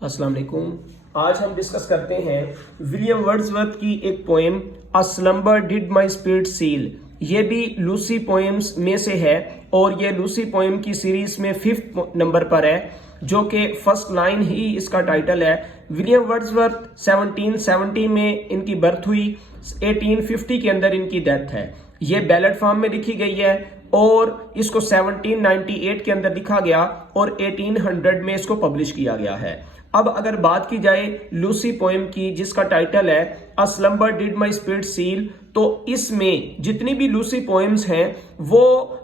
अस्सलाम वालेकुम। आज हम डिस्कस करते हैं विलियम वर्ड्सवर्थ की एक poem a slumber did my spirit seal. ये भी लूसी पोएम्स में से है और ये लूसी पोएम की सीरीज में 5th नंबर पर है, जो कि फर्स्ट लाइन ही इसका टाइटल है। विलियम वर्ड्सवर्थ 1770 में इनकी बर्थ हुई, 1850 के अंदर इनकी डेथ है। ये बैलेट फॉर्म में लिखी गई है और इसको 1798 के अंदर लिखा गया और 1800 में इसको पब्लिश किया गया है। अब अगर बात की जाए लूसी पोएम की, जिसका टाइटल है a slumber did my spirit seal, तो इसमें जितनी भी लूसी पोएम्स हैं वो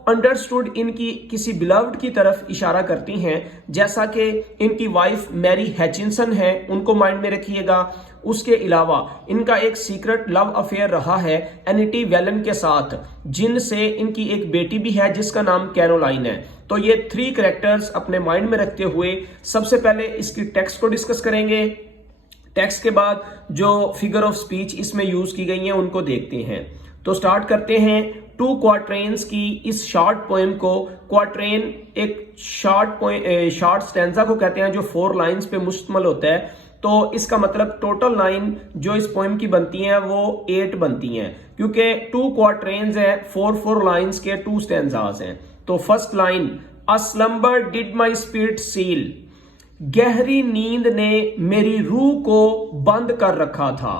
अंडरस्टूड इनकी किसी बिलव्ड की तरफ इशारा करती हैं, जैसा कि इनकी वाइफ मैरी हैचिंसन है, उनको माइंड में रखिएगा। उसके अलावा इनका एक सीक्रेट लव अफेयर रहा है एनिटी वेलन के साथ, जिनसे इनकी एक बेटी भी है जिसका नाम कैरोलाइन है। तो ये 3 कैरेक्टर्स अपने माइंड में रखते हुए सबसे पहले इसकी टेक्स्ट को डिस्कस करेंगे। टेक्स्ट के बाद जो फिगर ऑफ स्पीच इसमें यूज की गई हैं उनको देखते हैं। तो स्टार्ट करते हैं 2 क्वार्ट्रेन्स की इस शॉर्ट पोएम को। क्वार्ट्रेन एक शॉर्ट स्टैंजा को कहते हैं जो 4 लाइंस पे मुश्तमल होता है। तो इसका मतलब टोटल लाइन जो इस पोएम की बनती हैं वो 8 बनती हैं, क्योंकि 2 क्वार्ट्रेन्स है, 4 लाइंस के 2 स्टैंजास हैं। तो first line, a slumber did my spirit seal, गहरी नींद ने मेरी रूह को बंद कर रखा था।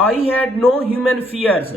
I had no human fears,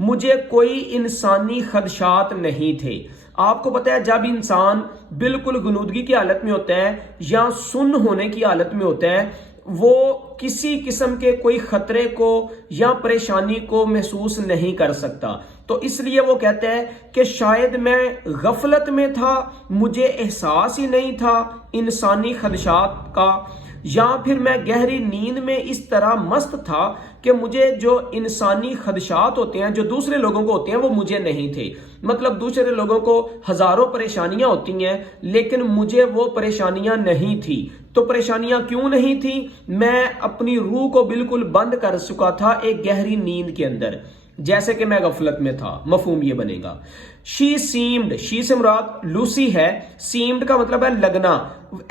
मुझे कोई इंसानी खदशात नहीं थे। आपको पता है जब इंसान बिल्कुल गुनूदगी की हालत में होता है या सुन्न होने की हालत में होता है, वो किसी किस्म के कोई खतरे को या परेशानी को महसूस नहीं कर सकता। तो इसलिए वो कहता है कि शायद मैं गफलत में था, मुझे एहसास ही नहीं था इंसानी खदशात का, या फिर मैं गहरी नींद में इस तरह मस्त था कि मुझे जो इंसानी खदशात होते हैं जो दूसरे लोगों को होते हैं वो मुझे नहीं थे। मतलब दूसरे लोगों को हजारों परेशानियां होती हैं लेकिन मुझे वो परेशानियां नहीं थी। तो परेशानियां क्यों नहीं थी? मैं अपनी रूह को बिल्कुल बंद कर चुका था एक गहरी नींद के अंदर, जैसे कि मैं गफलत में था। मफहूम ये बनेगा। शी सीम्ड, शी से मुराद लूसी है, सीम्ड का मतलब है लगना,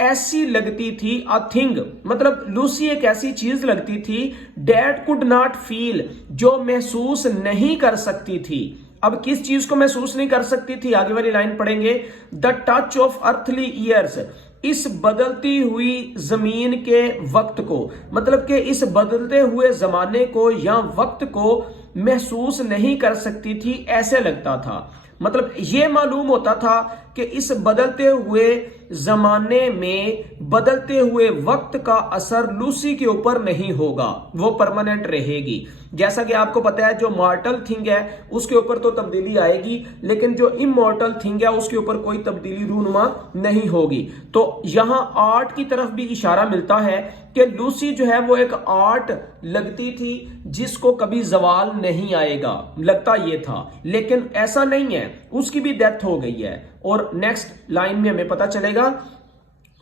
ऐसी लगती थी। अ थिंग मतलब लूसी एक ऐसी चीज लगती थी, डैट कुड नॉट फील, जो महसूस नहीं कर सकती थी। अब किस चीज को महसूस नहीं कर सकती थी? आगे वाली लाइन पढ़ेंगे, the touch of earthly years, इस बदलती हुई जमीन के वक्त को, मतलब कि इस बदलते हुए जमाने को या वक्त को महसूस नहीं कर सकती थी, ऐसे लगता था। मतलब ये मालूम होता था कि इस बदलते हुए जमाने में बदलते हुए वक्त का असर लूसी के ऊपर नहीं होगा, वो परमानेंट रहेगी। जैसा कि आपको पता है जो मॉर्टल थिंग है उसके ऊपर तो तब्दीली आएगी, लेकिन जो इमॉर्टल थिंग है उसके ऊपर कोई तब्दीली रूनुमा नहीं होगी। तो यहां आर्ट की तरफ भी इशारा मिलता है कि लूसी जो है वो एक आर्ट लगती थी जिसको कभी जवाल नहीं आएगा, लगता ये था। लेकिन ऐसा नहीं है, उसकी भी डेथ हो गई है। और नेक्स्ट लाइन में हमें पता चलेगा,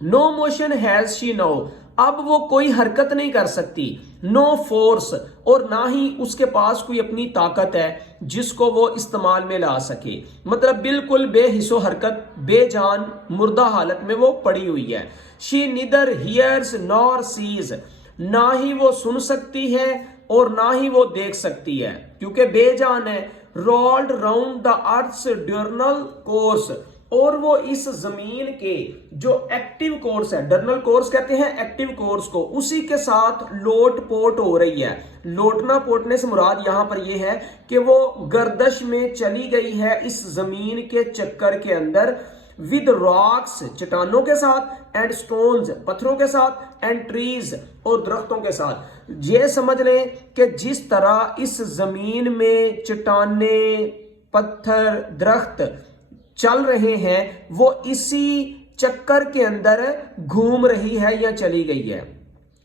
no motion has she now, अब वो कोई हरकत नहीं कर सकती। नो फोर्स, और ना ही उसके पास कोई अपनी ताकत है जिसको वो इस्तेमाल में ला सके। मतलब बिल्कुल बेहिसो हरकत, बेजान मुर्दा हालत में वो पड़ी हुई है। She neither hears nor sees, ना ही वो सुन सकती है और ना ही वो देख सकती है, क्योंकि बेजान है। Rolled round the earth's diurnal course, और वो इस जमीन के जो एक्टिव कोर्स है, डर्नल कोर्स कहते हैं एक्टिव कोर्स को, उसी के साथ लोट पोट हो रही है। लोटना पोटने से मुराद यहां पर यह है कि वो गर्दश में चली गई है इस जमीन के चक्कर के अंदर, विद रॉक्स चट्टानों के साथ, एंड स्टोन्स पत्थरों के साथ, एंड ट्रीज और दरख्तों के साथ। ये समझ लें कि जिस तरह इस जमीन में चट्टाने, पत्थर, दरख्त चल रहे हैं, वो इसी चक्कर के अंदर घूम रही है या चली गई है।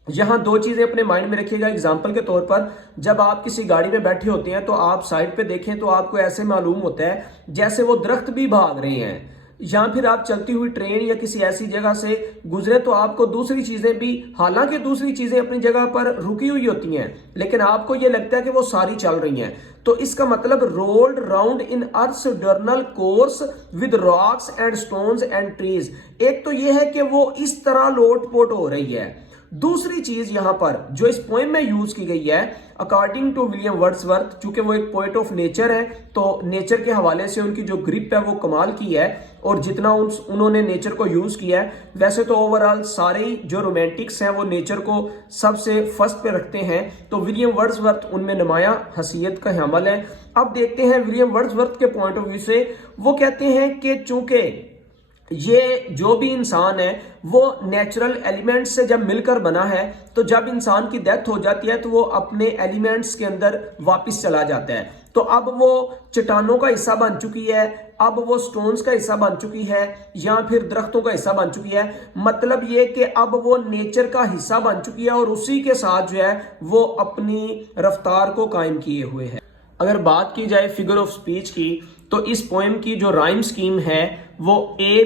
यहां 2 चीजें अपने माइंड में रखिएगा। एग्जाम्पल के तौर पर, जब आप किसी गाड़ी में बैठे होते हैं तो आप साइड पे देखें तो आपको ऐसे मालूम होता है जैसे वो दरख्त भी भाग रहे हैं, या फिर आप चलती हुई ट्रेन या किसी ऐसी जगह से गुजरे तो आपको दूसरी चीजें भी, हालांकि दूसरी चीजें अपनी जगह पर रुकी हुई होती हैं, लेकिन आपको यह लगता है कि वो सारी चल रही हैं। तो इसका मतलब rolled round in earth's diurnal course with rocks and stones and trees. एक तो यह है कि वो इस तरह लोट पोट हो रही है, दूसरी चीज यहां पर जो इस पोएम में यूज की गई है, अकॉर्डिंग टू विलियम वर्ड्सवर्थ, चूंकि वो एक पोएट ऑफ नेचर है तो नेचर के हवाले से उनकी जो ग्रिप है वो कमाल की है और जितना उन्होंने नेचर को यूज किया है, वैसे तो ओवरऑल सारे ही जो रोमांटिक्स हैं वो नेचर को सबसे फर्स्ट पे रखते हैं, तो विलियम वर्ड्सवर्थ उनमें नुमाया हसीयत का हामिल है। अब देखते हैं विलियम वर्ड्सवर्थ के पॉइंट ऑफ व्यू से, वो कहते हैं कि चूंकि ये जो भी इंसान है वो नेचुरल एलिमेंट्स से जब मिलकर बना है, तो जब इंसान की डेथ हो जाती है तो वो अपने एलिमेंट्स के अंदर वापस चला जाता है। तो अब वो चट्टानों का हिस्सा बन चुकी है, अब वो स्टोन्स का हिस्सा बन चुकी है, या फिर दरख्तों का हिस्सा बन चुकी है। मतलब ये कि अब वो नेचर का हिस्सा बन चुकी है और उसी के साथ जो है वो अपनी रफ्तार को कायम किए हुए है। अगर बात की जाए फिगर ऑफ स्पीच की, तो इस पोएम की जो राइम स्कीम है वो ए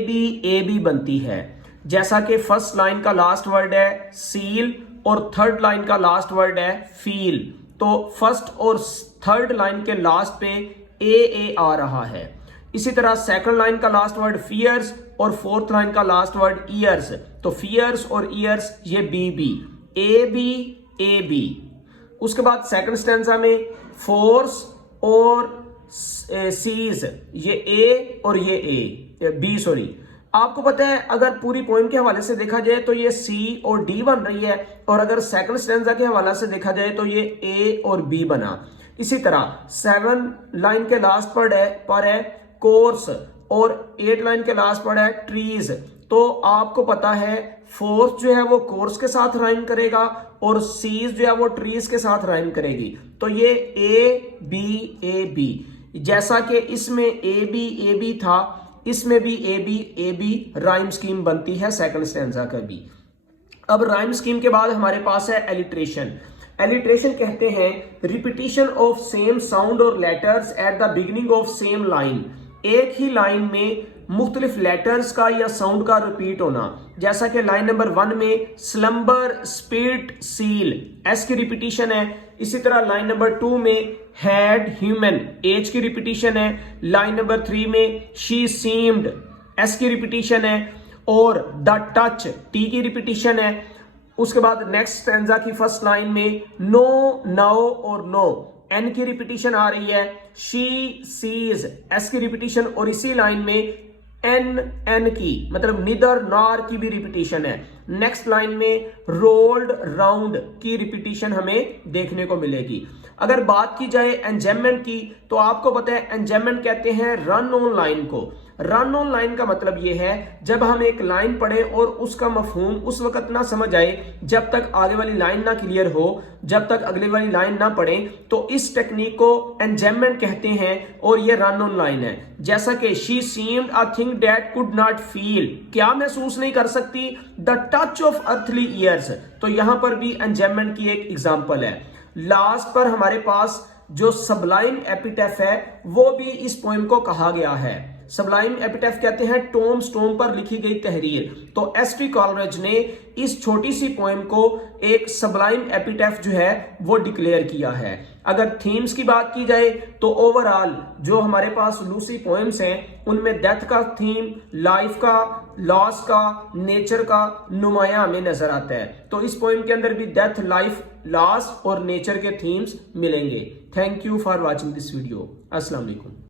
बी बनती है। जैसा कि फर्स्ट लाइन का लास्ट वर्ड है सील और थर्ड लाइन का लास्ट वर्ड है फील, तो फर्स्ट और थर्ड लाइन के लास्ट पे ए आ रहा है। इसी तरह सेकंड लाइन का लास्ट वर्ड फियर्स और फोर्थ लाइन का लास्ट वर्ड ईयर्स, तो फियर्स और ईयर्स ये बी ए बी। उसके बाद सेकंड स्टैंजा में फोर्स और सीज, ये ए और ये बी सॉरी। आपको पता है अगर पूरी पोएम के हवाले से देखा जाए तो ये सी और डी बन रही है, और अगर सेकंड स्टैंजा के हवाले से देखा जाए तो ये ए और बी बना। इसी तरह 7 लाइन के लास्ट पर है कोर्स और 8 लाइन के लास्ट पर है ट्रीज। तो आपको पता है फोर्स जो है वो कोर्स के साथ राइम करेगा और सीज जो है वो ट्रीज के साथ राइम करेगी, तो ये ए बी। जैसा कि इसमें ए बी था, इसमें भी ए बी राइम स्कीम बनती है सेकंड स्टैंजा का भी। अब राइम स्कीम के बाद हमारे पास है एलिट्रेशन। एलिट्रेशन कहते हैं रिपीटिशन ऑफ सेम साउंड और letters at the beginning of same line. एक ही लाइन में मुख्तलिफ लेटर्स का या साउंड का रिपीट होना। जैसा कि लाइन नंबर 1 में स्लम्बर स्पिरिट सील, एस की रिपीटिशन है। इसी तरह लाइन नंबर 2 में हैड ह्यूमन, एच की रिपीटिशन है। लाइन नंबर 3 में शी सीम्ड, एस की रिपीटिशन है। और द टच, टी की रिपीटिशन है। उसके बाद नेक्स्ट स्टैंजा की फर्स्ट लाइन में नो, नाउ और नो, एन की रिपीटिशन आ रही है। शी सीज, एस की रिपीटिशन, और इसी लाइन में एन की मतलब निदर नॉर की भी रिपीटिशन है। नेक्स्ट लाइन में रोल्ड राउंड की रिपीटिशन हमें देखने को मिलेगी। अगर बात की जाए एंजेममेंट की, तो आपको पता है एंजेममेंट कहते हैं रन ऑन लाइन को। रन ऑन लाइन का मतलब यह है जब हम एक लाइन पढ़े और उसका मफहूम उस वक्त ना समझ आए जब तक आगे वाली लाइन ना क्लियर हो, जब तक अगली वाली लाइन ना पढ़े, तो इस टेक्निक को एंजेममेंट कहते हैं और ये रन ऑन लाइन है। जैसा कि she seemed a thing that could not feel, क्या महसूस नहीं कर सकती, the touch of earthly years, तो यहां पर भी एंजेममेंट की एक एग्जांपल है। लास्ट पर हमारे पास जो सबलाइम एपिटेफ है वो भी इस पोएम को कहा गया है। सबलाइम एपिटेफ कहते हैं टोम स्टोन पर लिखी गई तहरीर। तो एस.टी. कॉलरिज ने इस छोटी सी पोएम को एक सबलाइम एपिटेफ जो है वो डिक्लेयर किया है। अगर थीम्स की बात की जाए तो ओवरऑल जो हमारे पास लूसी पोएम्स हैं उनमें डेथ का थीम, लाइफ का, लॉस का, नेचर का नुमाया हमें नजर आता है। तो इस पोएम के अंदर भी डेथ, लाइफ, लॉस और नेचर के थीम्स मिलेंगे। Thank you for watching this video. अस्सलाम वालेकुम।